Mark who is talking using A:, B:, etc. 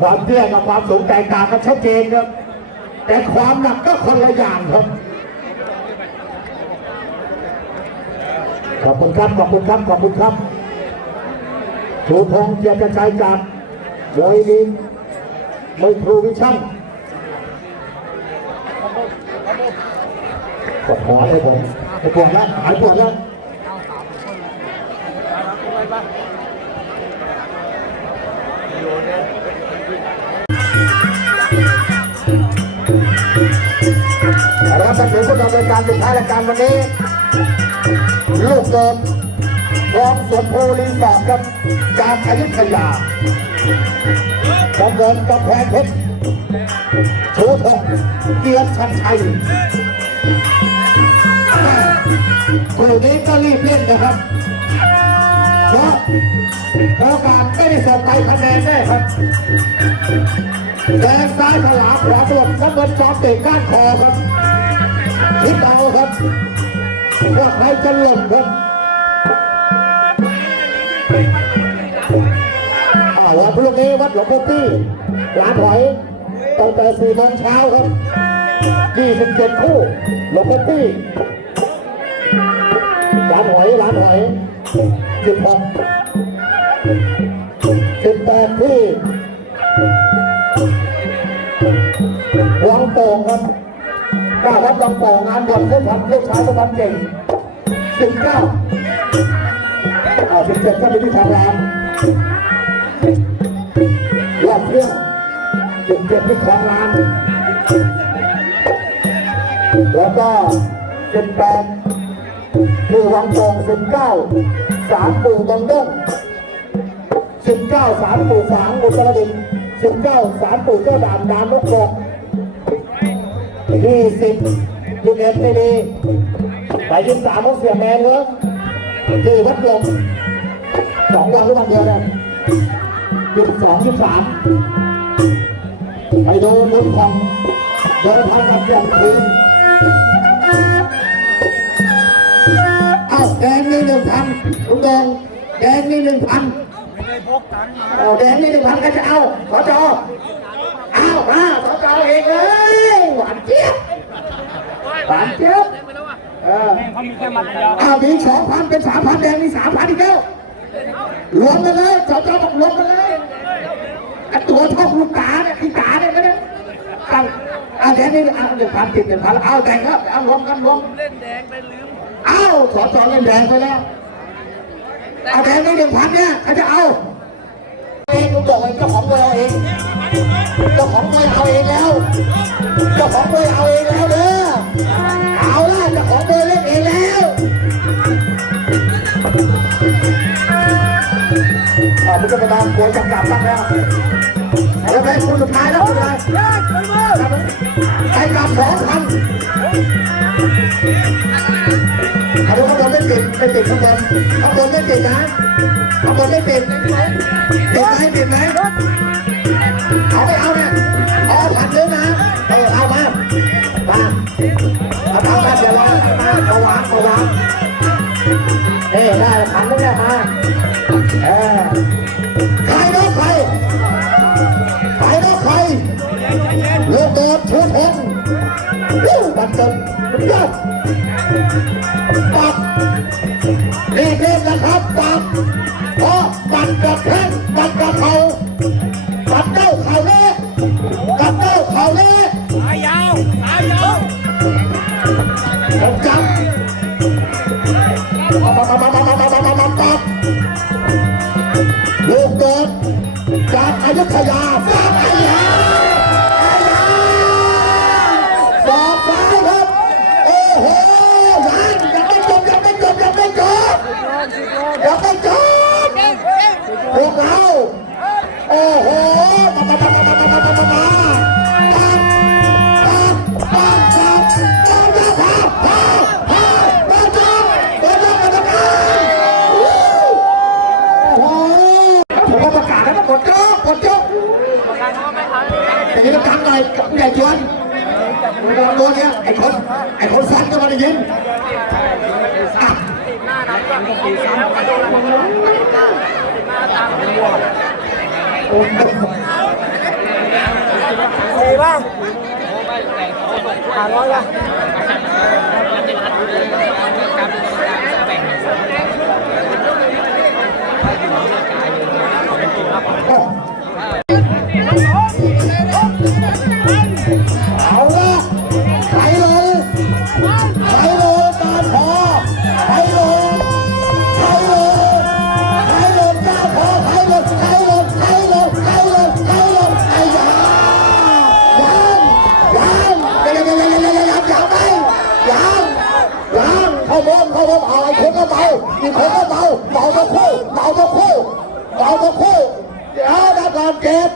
A: ความเตี้ยกับความสูงแตกต่างกันชัดเจนครับ แต่ความหนักก็คนละอย่างครับขอบคุณครับขอบคุณครับขอบคุณครับชูพงษ์เกียรติชัยจากมวยดินมวยทรูวิชั่นปวดหัวเลยผมปวดแล้วหายปวดแล้ว การสุดท้ายรายการวันนี้ ลูกเดิมพร้อมสวนโพลีสอร์ทครับจากอยุธยาดำเนินกำแพงเพชรชูทงเกียรติชันชัยคู่นี้ก็รีบเล่นนะครับเพราะโอกาสไม่ได้ส่งไปคะแนนแน่ครับแดงซ้ายฉลาขวาตรวจน้ำเงินจอมเตะก้านคอครับ คิดเอาครับว่าใครจะหล่นครับอ่าวันพรุ่งนี้วัดหลวงพ่อตี้ร้านหอยตั้งแต่สี่โมงเช้าครับยี่สิบเจ็ดคู่หลวงพ่อตี้ร้านหอยร้านหอยสิบหก ก้าวัดวังโป่งงานบวชเพื่อทำลูกชายประพันเก่งสิบเก้าอ่าสิบเจ็ดก็เป็นที่ทางรามรอบเที่ยงสิบเจ็ดที่ทางรามแล้วก็สิบแปดที่วังโป่งสิบเก้าสามปู่บางด้งสิบเก้าสามปู่ฝางอุตรดิตถ์สิบเก้าสามปู่เจ้าด่านดานนกกอกยี่สิบ ยี่เอ็ดไม่ดีไปยี่สามของเสียแมนเนอะที่วัดลมสองวันหรือวันเดียวเนี่ยยี่สองยี่สามไปดูมุนของเดินทางกับย่างทีเอ้าแดงนี่หนึ่งพันลุงดงแดงนี่หนึ่งพันเอาแดงนี่หนึ่งพันก็จะเอาสจเอามาสจอเองเลยหวานเจี๊ยบ หวานเจี๊ยบเออ
B: เขามีแค่มันเดียว
A: เอามีสองพันเป็นสามพันแดงมีสามพันอีกแล้วรวมกันเลยสจบอกรวมกันเลยไอ้ตัวทอกลูกตาเนี่ยที่ตาเนี่ยนะตั้งเอาแดงนี่เอาหนึ่งพันติดหนึ่งพันเอาแดงครับเอารวมกันรวม
B: เล่นแดงไปลืม
A: เอาสจเล่นแดงไปแล้วเอาแดงนี่หนึ่งพันเนี่ยเขาจะเอาเองลุงบอกเองเจ้าของมวยเอาเองเจ้าของมวยเอาเองแล้วเจ้าของมวยเอาเองแล้วเด้อ จะไปตามกวยจับจับบ้งแล้วแล้วไปคนสุดท้ายแล้วคุณนายใครกลับสองพันเอาข้างบนไม่ติดไม่ติดข้างบนข้างบนไม่ติดนะข้างบนไม่ติดติดไหมติดไหมเอาไม่เอาเนี่ยเอาผัดเลยนะเออเอามามาเอาเอามาเดี๋ยวเรอมาเอาวางเอาวางเอ้ได้ผัดแล้วเนี่ยมา รีบเล่นนะครับปักเพราะปัดกับแข้งปัดกับเขาปัดเก้าเข่าเล่กับเก้าเข่าเล่
B: สายยาวสายยาว
A: ผมจำปับปับปับปับปับปับปับปับปับลูกโดดจากอยุธยา กับผู้ใหญ่ชวนโดนเนี่ยไอ้คนไอ้คนซัดก็มาได้ยิน
B: โอ้ยสี่บ้า
A: งหา
B: ร้อยป่ะ
A: เข้าบนเข้าบนเอาไอ้คนก็เมาอีกคนก็เมาเมาทั้งคู่เมาทั้งคู่เมาทั้งคู่เดี๋ยวนะก่อนเจ็บ